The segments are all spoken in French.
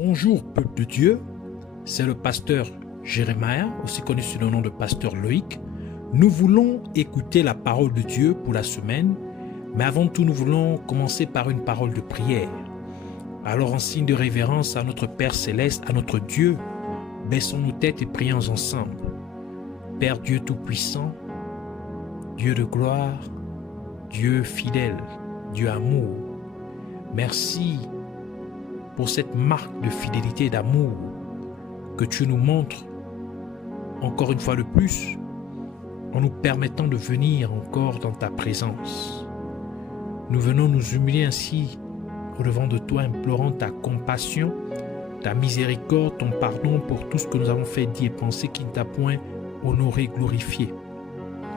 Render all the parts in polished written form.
Bonjour peuple de Dieu, c'est le pasteur Jérémia, aussi connu sous le nom de pasteur Loïc. Nous voulons écouter la parole de Dieu pour la semaine, mais avant tout nous voulons commencer par une parole de prière. Alors en signe de révérence à notre Père Céleste, à notre Dieu, baissons nos têtes et prions ensemble. Père Dieu Tout-Puissant, Dieu de gloire, Dieu fidèle, Dieu amour, merci pour cette marque de fidélité et d'amour que tu nous montres encore une fois de plus en nous permettant de venir encore dans ta présence. Nous venons nous humilier ainsi au-devant de toi, implorant ta compassion, ta miséricorde, ton pardon pour tout ce que nous avons fait, dit et pensé qui ne t'a point honoré, glorifié.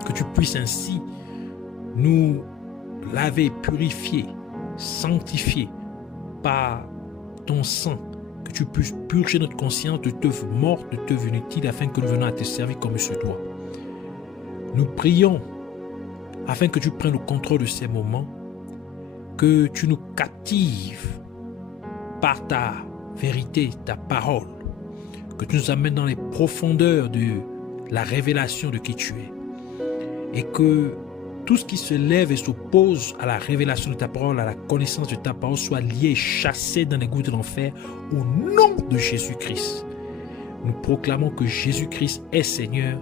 Que tu puisses ainsi nous laver, purifier, sanctifier par ton sang, que tu puisses purger notre conscience de teuf morte, de teuf inutile, afin que nous venions à te servir comme il se doit. Nous prions afin que tu prennes le contrôle de ces moments, que tu nous captives par ta vérité, ta parole, que tu nous amènes dans les profondeurs de la révélation de qui tu es, et que tout ce qui se lève et s'oppose à la révélation de ta parole, à la connaissance de ta parole, soit lié et chassé dans les gouttes de l'enfer au nom de Jésus-Christ. Nous proclamons que Jésus-Christ est Seigneur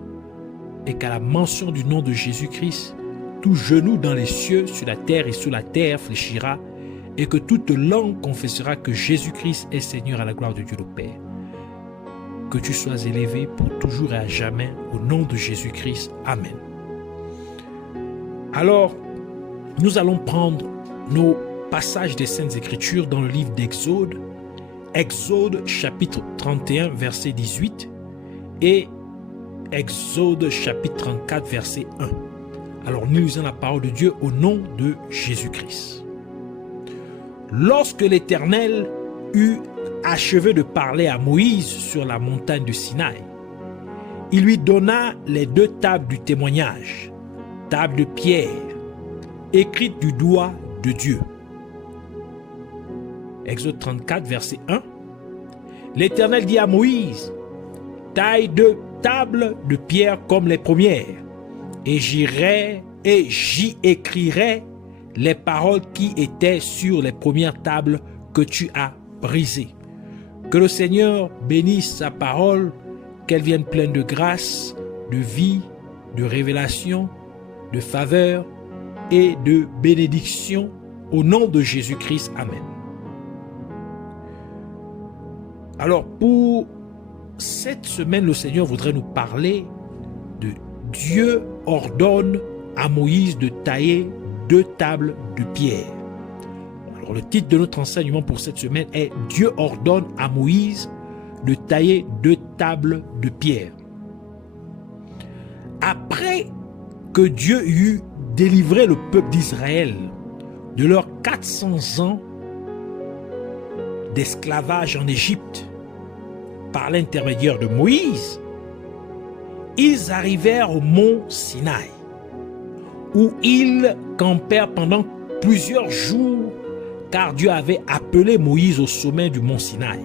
et qu'à la mention du nom de Jésus-Christ, tout genou dans les cieux, sur la terre et sous la terre fléchira et que toute langue confessera que Jésus-Christ est Seigneur à la gloire de Dieu le Père. Que tu sois élevé pour toujours et à jamais au nom de Jésus-Christ. Amen. Alors, nous allons prendre nos passages des Saintes Écritures dans le livre d'Exode, Exode chapitre 31, verset 18 et Exode chapitre 34, verset 1. Alors, nous lisons la parole de Dieu au nom de Jésus-Christ. Lorsque l'Éternel eut achevé de parler à Moïse sur la montagne de Sinaï, il lui donna les deux tables du témoignage, table de pierre, écrite du doigt de Dieu. Exode 34, verset 1. L'Éternel dit à Moïse, taille deux tables de pierre comme les premières, et j'y écrirai les paroles qui étaient sur les premières tables que tu as brisées. Que le Seigneur bénisse sa parole, qu'elle vienne pleine de grâce, de vie, de révélation, de faveur et de bénédiction au nom de Jésus-Christ. Amen. Alors pour cette semaine, le Seigneur voudrait nous parler de Dieu ordonne à Moïse de tailler deux tables de pierre. Alors le titre de notre enseignement pour cette semaine est Dieu ordonne à Moïse de tailler deux tables de pierre. Après que Dieu eut délivré le peuple d'Israël de leurs 400 ans d'esclavage en Égypte par l'intermédiaire de Moïse, ils arrivèrent au mont Sinaï, où ils campèrent pendant plusieurs jours, car Dieu avait appelé Moïse au sommet du mont Sinaï.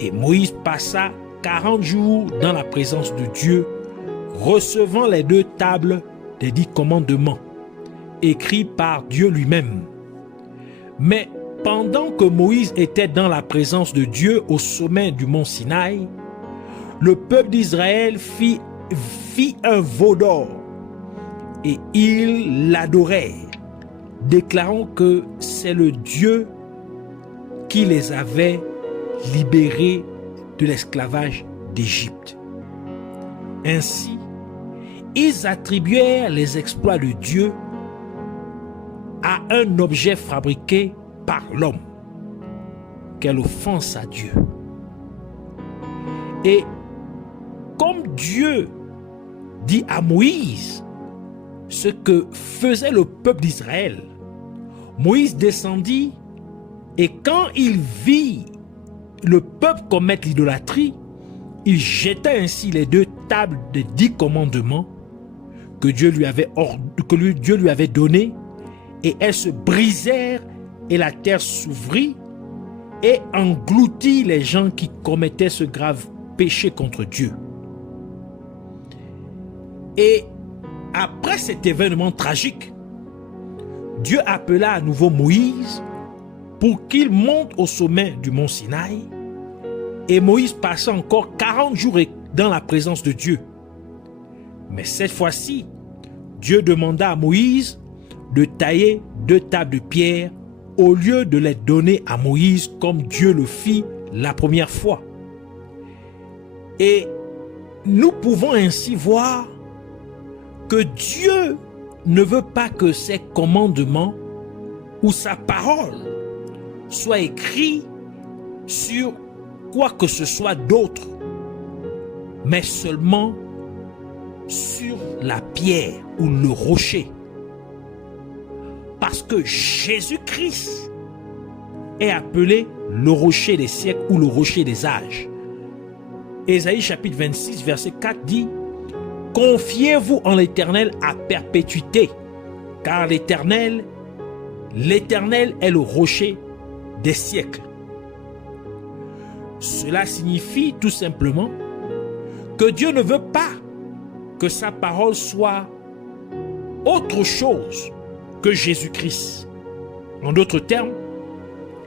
Et Moïse passa 40 jours dans la présence de Dieu, recevant les deux tables des 10 commandements, écrits par Dieu lui-même. Mais pendant que Moïse était dans la présence de Dieu au sommet du mont Sinaï, le peuple d'Israël fit un veau d'or et il l'adorait, déclarant que c'est le Dieu qui les avait libérés de l'esclavage d'Égypte. Ainsi, ils attribuèrent les exploits de Dieu à un objet fabriqué par l'homme. Quelle offense à Dieu! Et comme Dieu dit à Moïse ce que faisait le peuple d'Israël, Moïse descendit et quand il vit le peuple commettre l'idolâtrie, il jeta ainsi les deux tables des 10 commandements que Dieu lui avait données et elles se brisèrent et la terre s'ouvrit et engloutit les gens qui commettaient ce grave péché contre Dieu. Et après cet événement tragique, Dieu appela à nouveau Moïse pour qu'il monte au sommet du mont Sinaï. Et Moïse passa encore 40 jours dans la présence de Dieu. Mais cette fois-ci, Dieu demanda à Moïse de tailler 2 tables de pierre au lieu de les donner à Moïse comme Dieu le fit la première fois. Et nous pouvons ainsi voir que Dieu ne veut pas que ses commandements ou sa parole soient écrits sur quoi que ce soit d'autre, mais seulement sur la pierre ou le rocher. Parce que Jésus-Christ est appelé le rocher des siècles ou le rocher des âges. Ésaïe chapitre 26 verset 4 dit: Confiez-vous en l'Éternel à perpétuité, car l'Éternel est le rocher des siècles. Cela signifie tout simplement que Dieu ne veut pas que sa parole soit autre chose que Jésus-Christ. En d'autres termes,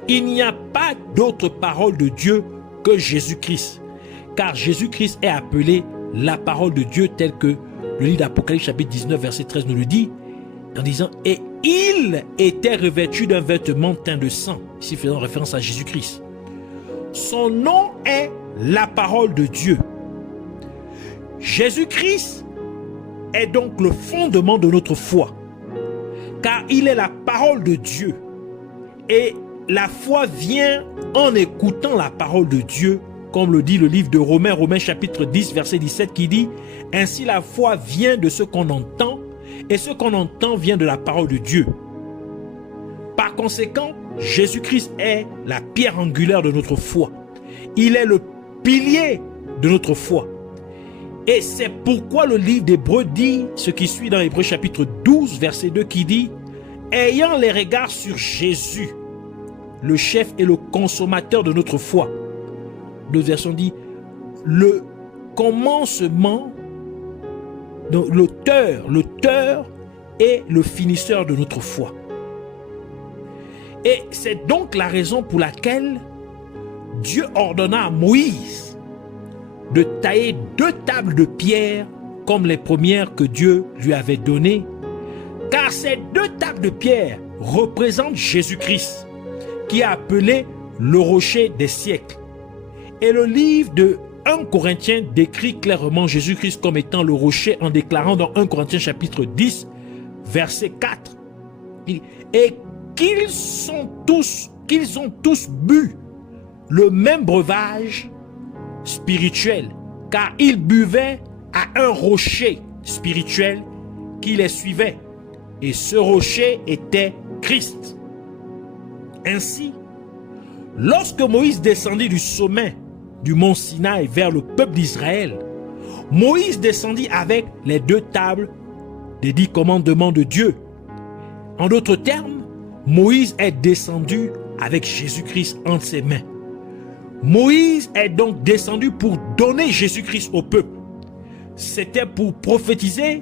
il n'y a pas d'autre parole de Dieu que Jésus-Christ, car Jésus-Christ est appelé la parole de Dieu telle que le livre d'Apocalypse chapitre 19 verset 13 nous le dit, en disant: et il était revêtu d'un vêtement teint de sang, ici faisant référence à Jésus-Christ. Son nom est la parole de Dieu. Jésus-Christ est donc le fondement de notre foi, car il est la parole de Dieu. Et la foi vient en écoutant la parole de Dieu, comme le dit le livre de Romains chapitre 10 verset 17 qui dit: ainsi la foi vient de ce qu'on entend, et ce qu'on entend vient de la parole de Dieu. Par conséquent, Jésus-Christ est la pierre angulaire de notre foi. Il est le pilier de notre foi. Et c'est pourquoi le livre d'Hébreux dit ce qui suit dans Hébreux chapitre 12 verset 2 qui dit: ayant les regards sur Jésus, le chef et le consommateur de notre foi. D'autres versions dit le commencement, donc l'auteur et le finisseur de notre foi. Et c'est donc la raison pour laquelle Dieu ordonna à Moïse de tailler 2 tables de pierre comme les premières que Dieu lui avait données, car ces 2 tables de pierre représentent Jésus-Christ, qui est appelé le rocher des siècles. Et le livre de 1 Corinthiens décrit clairement Jésus-Christ comme étant le rocher en déclarant dans 1 Corinthiens chapitre 10 verset 4: et qu'ils ont tous bu le même breuvage spirituel, car ils buvaient à un rocher spirituel qui les suivait, et ce rocher était Christ. Ainsi, lorsque Moïse descendit du sommet du mont Sinaï vers le peuple d'Israël, Moïse descendit avec les 2 tables des 10 commandements de Dieu. En d'autres termes, Moïse est descendu avec Jésus-Christ entre ses mains. Moïse est donc descendu pour donner Jésus-Christ au peuple. C'était pour prophétiser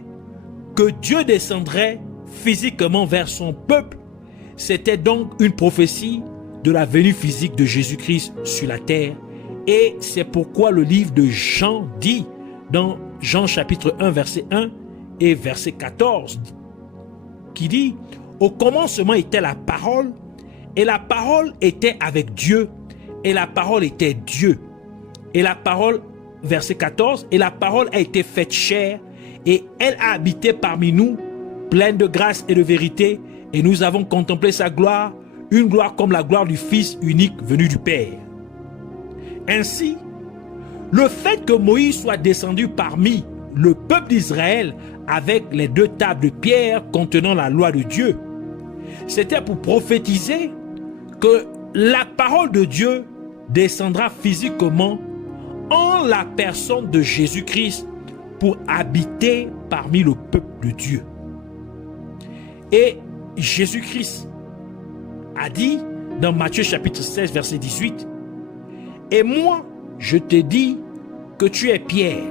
que Dieu descendrait physiquement vers son peuple. C'était donc une prophétie de la venue physique de Jésus-Christ sur la terre. Et c'est pourquoi le livre de Jean dit, dans Jean chapitre 1 verset 1 et verset 14, qui dit: au commencement était la parole, et la parole était avec Dieu, et la parole était Dieu. Et la parole, verset 14, et la parole a été faite chair, et elle a habité parmi nous, pleine de grâce et de vérité, et nous avons contemplé sa gloire, une gloire comme la gloire du Fils unique venu du Père. Ainsi, le fait que Moïse soit descendu parmi le peuple d'Israël avec les 2 tables de pierre contenant la loi de Dieu, c'était pour prophétiser que la parole de Dieu descendra physiquement en la personne de Jésus-Christ pour habiter parmi le peuple de Dieu. Et Jésus-Christ a dit dans Matthieu chapitre 16, verset 18. Et moi, je te dis que tu es Pierre,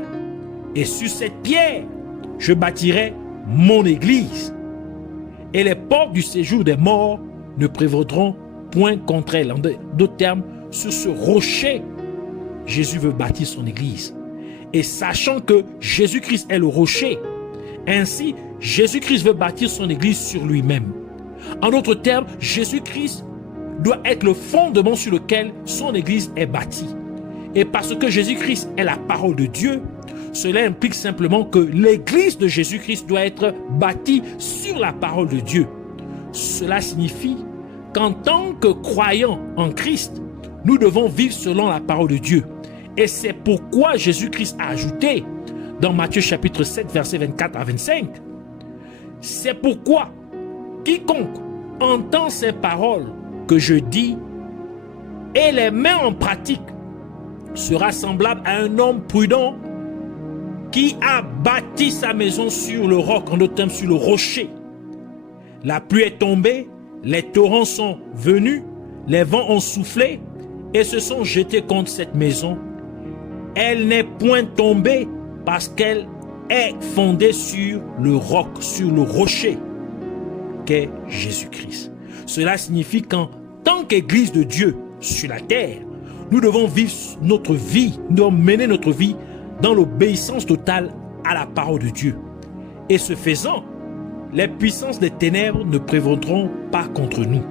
et sur cette pierre, je bâtirai mon église. Et les portes du séjour des morts ne prévaudront point contre elle. En d'autres termes, sur ce rocher, Jésus veut bâtir son église. Et sachant que Jésus-Christ est le rocher, ainsi, Jésus-Christ veut bâtir son église sur lui-même. En d'autres termes, Jésus-Christ doit être le fondement sur lequel son église est bâtie. Et parce que Jésus-Christ est la parole de Dieu, cela implique simplement que l'église de Jésus-Christ doit être bâtie sur la parole de Dieu. Cela signifie qu'en tant que croyants en Christ, nous devons vivre selon la parole de Dieu. Et c'est pourquoi Jésus-Christ a ajouté dans Matthieu chapitre 7, versets 24 à 25, « C'est pourquoi quiconque entend ces paroles que je dis et les met en pratique sera semblable à un homme prudent qui a bâti sa maison sur le roc, en d'autres termes sur le rocher. La pluie est tombée, les torrents sont venus, les vents ont soufflé et se sont jetés contre cette maison. Elle n'est point tombée parce qu'elle est fondée sur le roc, sur le rocher qu'est Jésus-Christ. Cela signifie qu'en tant qu'Église de Dieu sur la terre, nous devons vivre notre vie, nous devons mener notre vie dans l'obéissance totale à la parole de Dieu. Et ce faisant, les puissances des ténèbres ne prévaudront pas contre nous.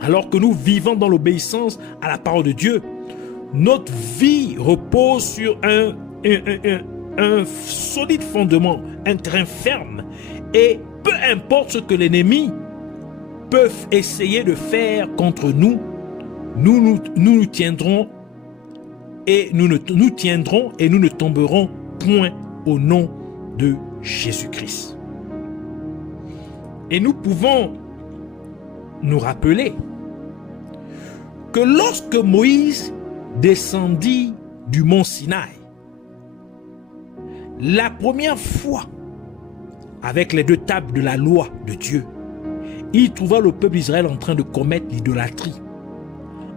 Alors que nous vivons dans l'obéissance à la parole de Dieu, notre vie repose sur un solide fondement, un terrain ferme. Et peu importe ce que l'ennemi peut essayer de faire contre nous, nous tiendrons et nous ne tomberons point au nom de Jésus-Christ. Et nous pouvons nous rappeler que lorsque Moïse descendit du mont Sinaï, la première fois, avec les deux tables de la loi de Dieu, il trouva le peuple d'Israël en train de commettre l'idolâtrie,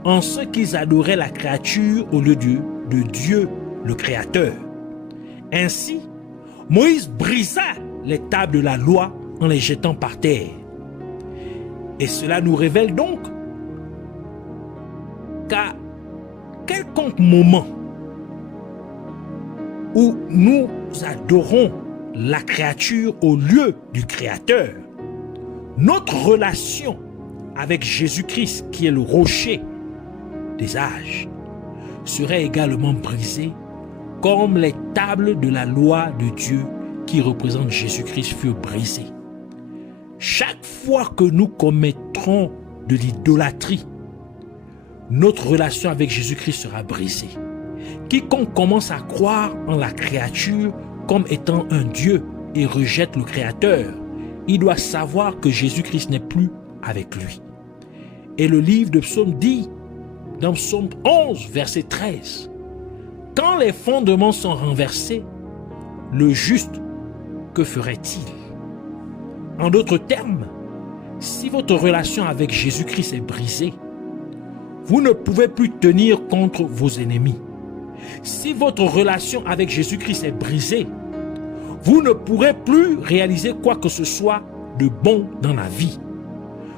en ce qu'ils adoraient la créature au lieu de Dieu, le Créateur. Ainsi, Moïse brisa les tables de la loi en les jetant par terre. Et cela nous révèle donc qu'à quelconque moment où nous adorons la créature au lieu du Créateur, notre relation avec Jésus-Christ, qui est le rocher des âges, serait également brisée, comme les tables de la loi de Dieu qui représentent Jésus-Christ furent brisées. Chaque fois que nous commettrons de l'idolâtrie, notre relation avec Jésus-Christ sera brisée. Quiconque commence à croire en la créature comme étant un Dieu et rejette le Créateur, il doit savoir que Jésus-Christ n'est plus avec lui. Et le livre de Psaume dit, dans Psaume 11, verset 13, « Quand les fondements sont renversés, le juste, que ferait-il » En d'autres termes, si votre relation avec Jésus-Christ est brisée, vous ne pouvez plus tenir contre vos ennemis. Si votre relation avec Jésus-Christ est brisée, vous ne pourrez plus réaliser quoi que ce soit de bon dans la vie.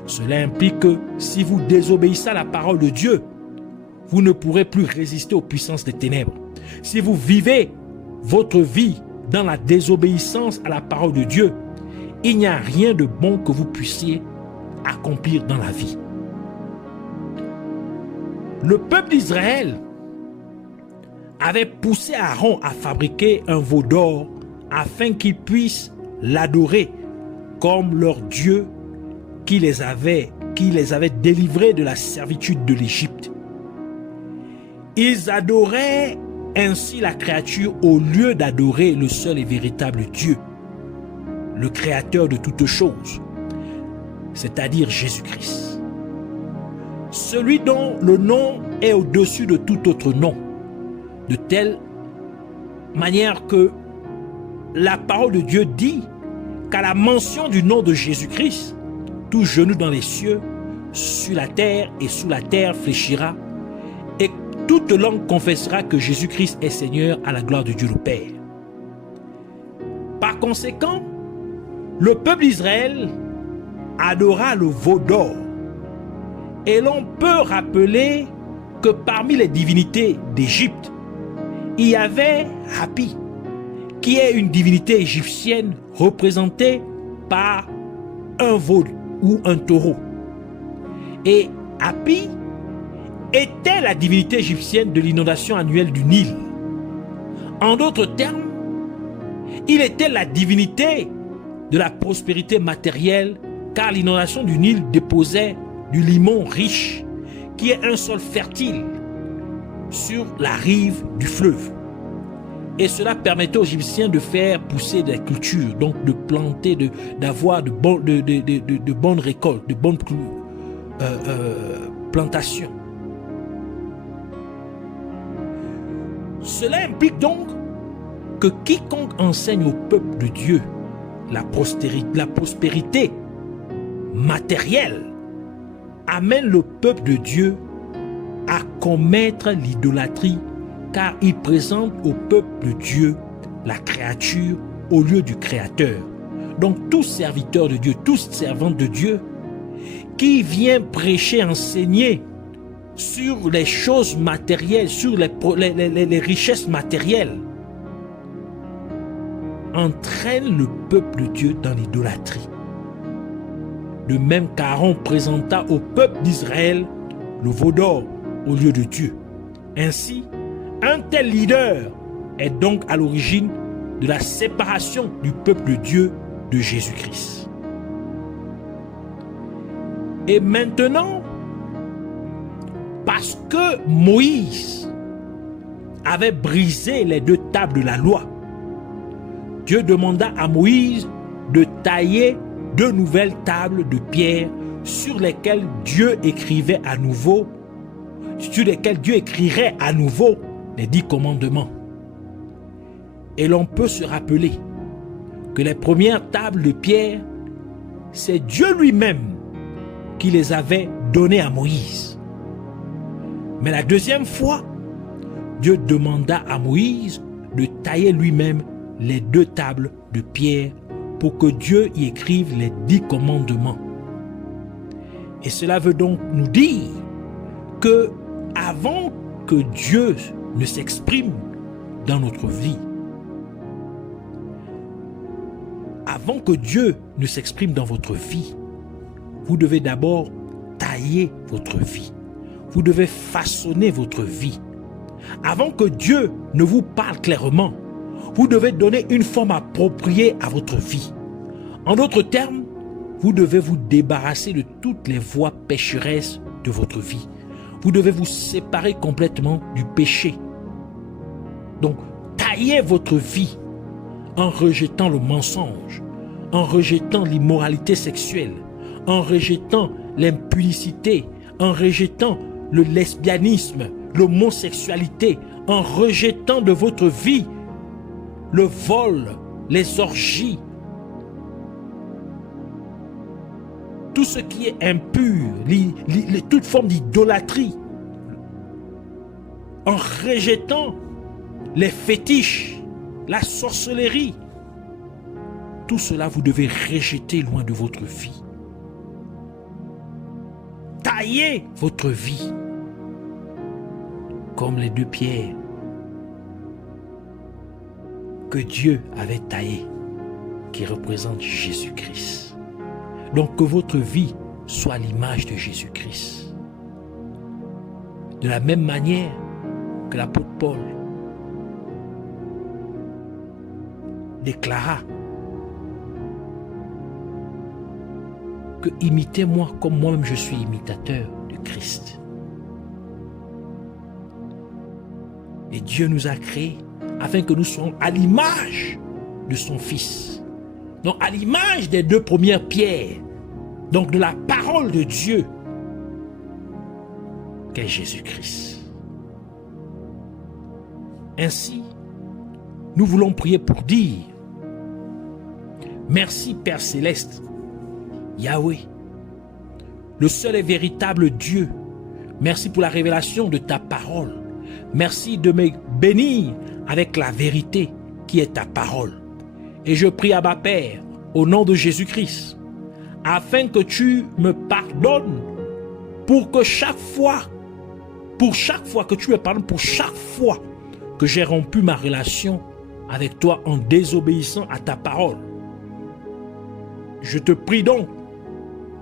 Cela implique que si vous désobéissez à la parole de Dieu, vous ne pourrez plus résister aux puissances des ténèbres. Si vous vivez votre vie dans la désobéissance à la parole de Dieu, il n'y a rien de bon que vous puissiez accomplir dans la vie. Le peuple d'Israël avait poussé Aaron à fabriquer un veau d'or afin qu'ils puissent l'adorer comme leur Dieu qui les avait délivrés de la servitude de l'Égypte. Ils adoraient ainsi la créature au lieu d'adorer le seul et véritable Dieu, le Créateur de toutes choses, c'est-à-dire Jésus-Christ. Celui dont le nom est au-dessus de tout autre nom, de telle manière que la parole de Dieu dit qu'à la mention du nom de Jésus-Christ, tout genou dans les cieux, sur la terre et sous la terre fléchira, et toute langue confessera que Jésus-Christ est Seigneur à la gloire de Dieu le Père. Par conséquent, le peuple d'Israël adora le veau d'or. Et l'on peut rappeler que parmi les divinités d'Égypte, il y avait Hapi, qui est une divinité égyptienne représentée par un veau ou un taureau. Et Hapi était la divinité égyptienne de l'inondation annuelle du Nil. En d'autres termes, il était la divinité de la prospérité matérielle, car l'inondation du Nil déposait du limon riche, qui est un sol fertile, sur la rive du fleuve. Et cela permettait aux Égyptiens de faire pousser des cultures, donc de planter, d'avoir de bonnes récoltes, de bonnes plantations. Cela implique donc que quiconque enseigne au peuple de Dieu la prospérité matérielle amène le peuple de Dieu à commettre l'idolâtrie, car il présente au peuple de Dieu la créature au lieu du Créateur. Donc tout serviteur de Dieu, tout servant de Dieu qui vient prêcher, enseigner sur les choses matérielles, sur les richesses matérielles, entraîne le peuple de Dieu dans l'idolâtrie. De même qu'Aaron présenta au peuple d'Israël le veau d'or au lieu de Dieu. Ainsi, un tel leader est donc à l'origine de la séparation du peuple de Dieu de Jésus-Christ. Et maintenant, parce que Moïse avait brisé les 2 tables de la loi, Dieu demanda à Moïse de tailler 2 nouvelles tables de pierre sur lesquelles Dieu écrivait à nouveau, les 10 commandements. Et l'on peut se rappeler que les premières tables de pierre, c'est Dieu lui-même qui les avait données à Moïse. Mais la deuxième fois, Dieu demanda à Moïse de tailler lui-même les 2 tables de pierre pour que Dieu y écrive les 10 commandements. Et cela veut donc nous dire que avant que Dieu ne s'exprime dans notre vie, avant que Dieu ne s'exprime dans votre vie, vous devez d'abord tailler votre vie. Vous devez façonner votre vie. Avant que Dieu ne vous parle clairement, vous devez donner une forme appropriée à votre vie. En d'autres termes, vous devez vous débarrasser de toutes les voies pécheresses de votre vie. Vous devez vous séparer complètement du péché. Donc, taillez votre vie en rejetant le mensonge, en rejetant l'immoralité sexuelle, en rejetant l'impudicité, en rejetant le lesbianisme, l'homosexualité, en rejetant de votre vie le vol, les orgies, tout ce qui est impur, toute forme d'idolâtrie, en rejetant les fétiches, la sorcellerie. Tout cela, vous devez rejeter loin de votre vie. Taillez votre vie comme les 2 pierres que Dieu avait taillées, qui représentent Jésus-Christ. Donc que votre vie soit l'image de Jésus-Christ. De la même manière que l'apôtre Paul déclara que imitez-moi comme moi-même je suis imitateur de Christ. Et Dieu nous a créés afin que nous soyons à l'image de son Fils. Donc à l'image des 2 premières pierres, donc de la parole de Dieu, qu'est Jésus-Christ. Ainsi, nous voulons prier pour dire: merci Père Céleste, Yahweh, le seul et véritable Dieu. Merci pour la révélation de ta parole. Merci de me bénir avec la vérité qui est ta parole. Et je prie à ma Père, au nom de Jésus-Christ, afin que tu me pardonnes pour que chaque fois que tu me pardonnes, pour chaque fois que j'ai rompu ma relation avec toi en désobéissant à ta parole. Je te prie donc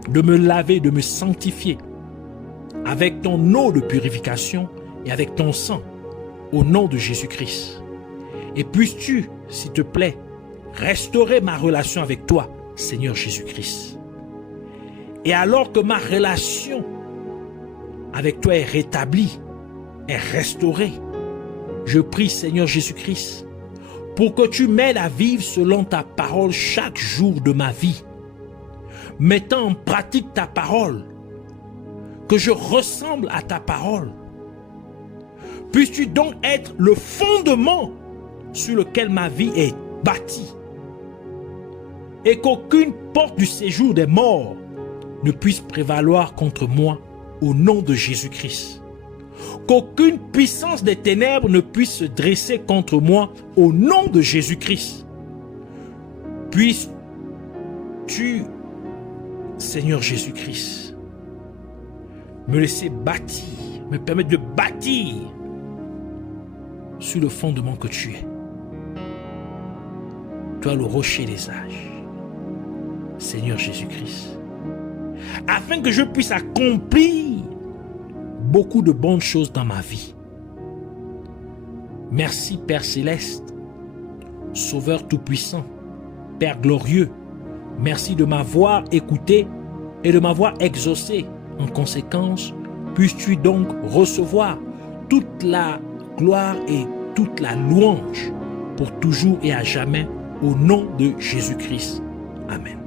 de me laver, de me sanctifier avec ton eau de purification et avec ton sang, au nom de Jésus-Christ. Et puisses-tu, s'il te plaît, restaurer ma relation avec toi, Seigneur Jésus-Christ. Et alors que ma relation avec toi est rétablie, est restaurée, je prie, Seigneur Jésus-Christ, pour que tu m'aides à vivre selon ta parole chaque jour de ma vie, mettant en pratique ta parole, que je ressemble à ta parole. Puisses-tu donc être le fondement sur lequel ma vie est bâtie, et qu'aucune porte du séjour des morts ne puisse prévaloir contre moi au nom de Jésus-Christ. Qu'aucune puissance des ténèbres ne puisse se dresser contre moi au nom de Jésus-Christ. Puisses-tu, Seigneur Jésus-Christ, me laisser bâtir, me permettre de bâtir sur le fondement que tu es. Toi, le rocher des âges, Seigneur Jésus-Christ, afin que je puisse accomplir beaucoup de bonnes choses dans ma vie. Merci, Père Céleste, Sauveur Tout-Puissant, Père glorieux. Merci de m'avoir écouté et de m'avoir exaucé. En conséquence, puisses-tu donc recevoir toute la gloire et toute la louange pour toujours et à jamais, au nom de Jésus-Christ. Amen.